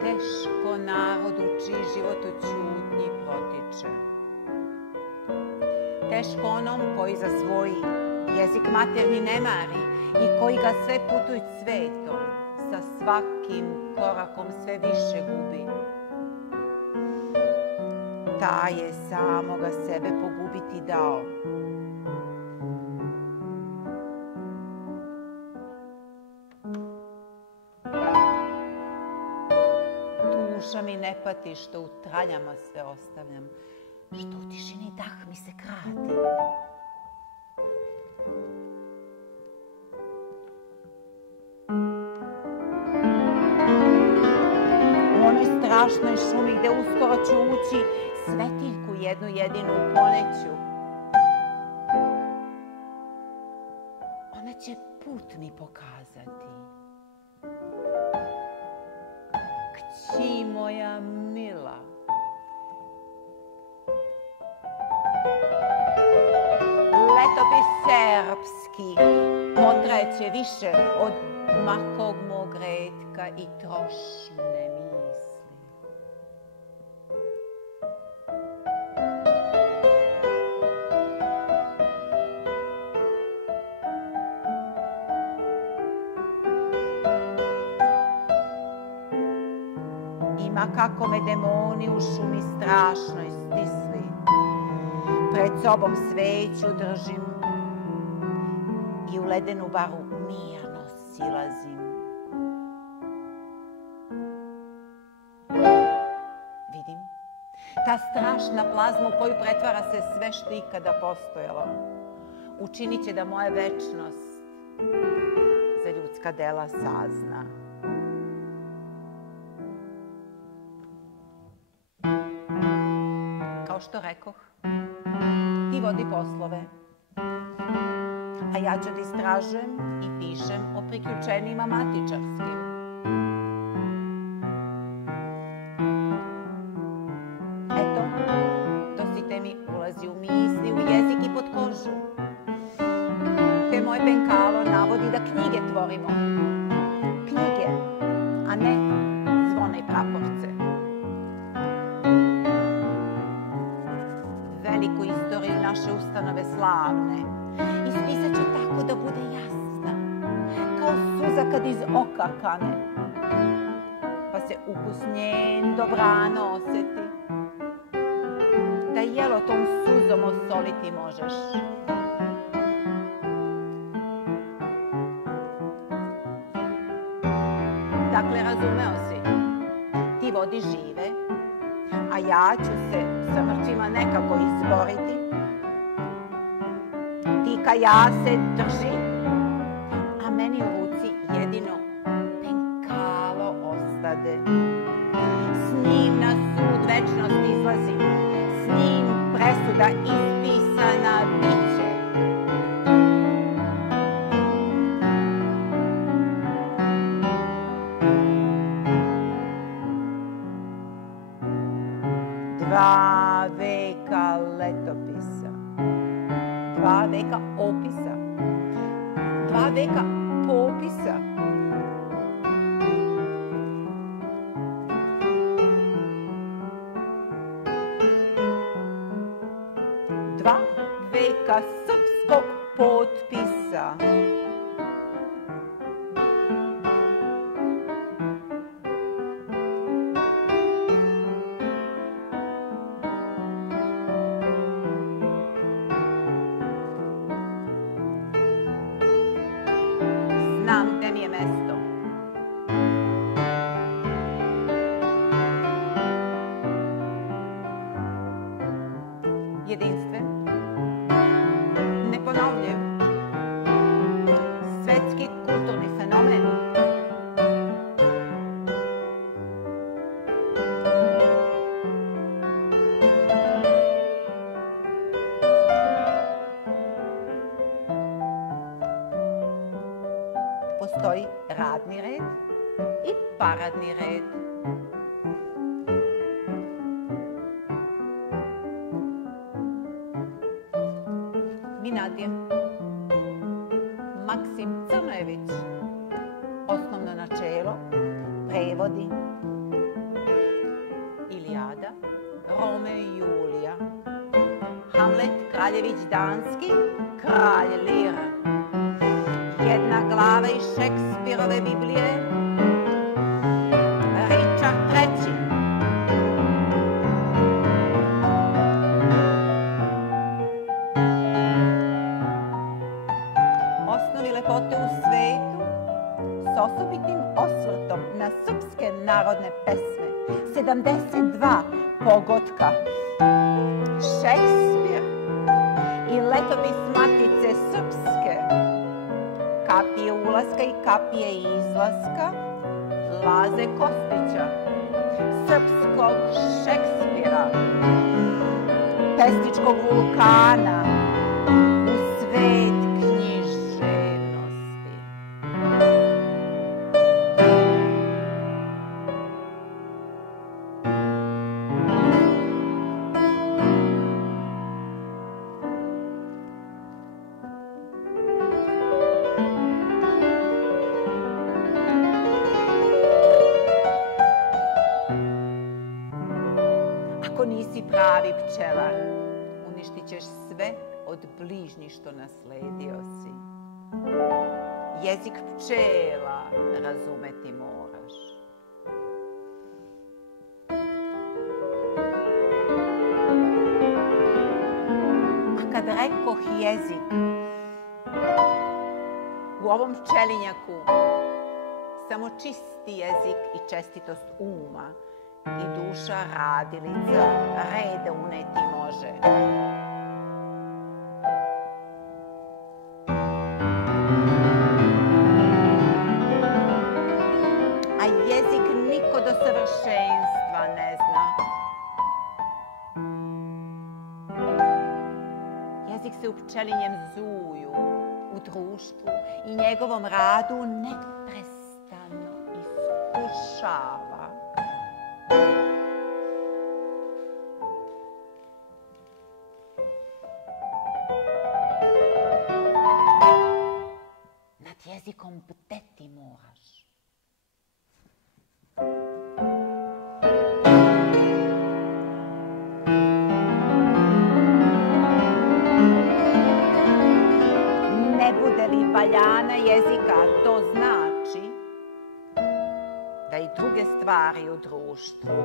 Teško narodu čiji život u ćutnji protiče. Teško onom koji za svoj jezik materni ne mari i koji ga sve putuj cvetom, sa svakim korakom sve više gubi. Ta je samoga sebe pogubiti dao. Duša mi ne pati što u traljama sve ostavljam, što u tišini dah mi se krati. U onoj strašnoj šumi gde uskoro ću ući, svetiljku jednu jedinu poneću. Ona će put mi pokazati. Kći moja mila, letopis srpski potrajeće više od makog mog retka i trošne misli. Ima kako me demoni u šumi strašnoj stisli. Pred sobom sveću držim i u ledenu baru mirno silazim. Vidim, ta strašna plazma u koju pretvara se sve što ikada postojalo, učinit će da moja večnost za ljudska dela sazna. Kao što rekoh, ti vodi poslove, a ja ću da istražujem i pišem o priključenjima matičarskim. Eto, dosite mi ulazi u misli, u jezik i pod kožu, te moje penkalo navodi da knjige tvorimo. Knjige, a ne zvone i praporce. Veliku istoriju naše ustanove slavne ispisat ću tako da bude jasna, kao suza kad iz oka kane, pa se ukus njen dobrano oseti, da jelo tom suzom osoliti možeš. Dakle, razumeo si, ti vodi žive, a ja ću se sa mrtvima nekako izboriti. Ti kaja se drži, a meni u ruci jedino penkalo ostade. S njim na sud večnost izlazim, s njim presuda ispisana biće. Dva veka letopisa, dva veka opisa, dva veka popisa. Dva veka srpskog potpisa. Znam gde mi je mesto. Jedinstven, neponovljiv, svetski kulturni fenomen. paradni red. Minadir. Maksim Crnojević. Osnovno načelo. Prevodi. Ilijada. Romeo i Julija. Hamlet Kraljević Danski. Kralj Lir. Jedna glava iz Šekspirove Biblije. Richard III. Osnovi lepote u svetu s osobitim osvrtom na srpske narodne pesme. 72 pogotka. Šekspir i letopis Matice Srpske. Kapije ulaska i kapije izlaska Laze Kostića, srpskog Šekspira, pesničkog vulkana u svet književnosti. Ako nisi pravi pčelar, uništit ćeš sve od bližnjih što nasledio si. Jezik pčela razumeti moraš. A kad rekoh jezik, u ovom pčelinjaku samo čisti jezik i čestitost uma i duša radilica reda uneti može. A jezik niko do savršenstva ne zna. Jezik se u pčelinjem zuju, u društvu i njegovom radu neprestano iskušava. Nad jezikom bdeti moraš. Ne bude li valjana jezika, to znači da i druge stvari u društvu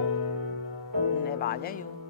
ne valjaju.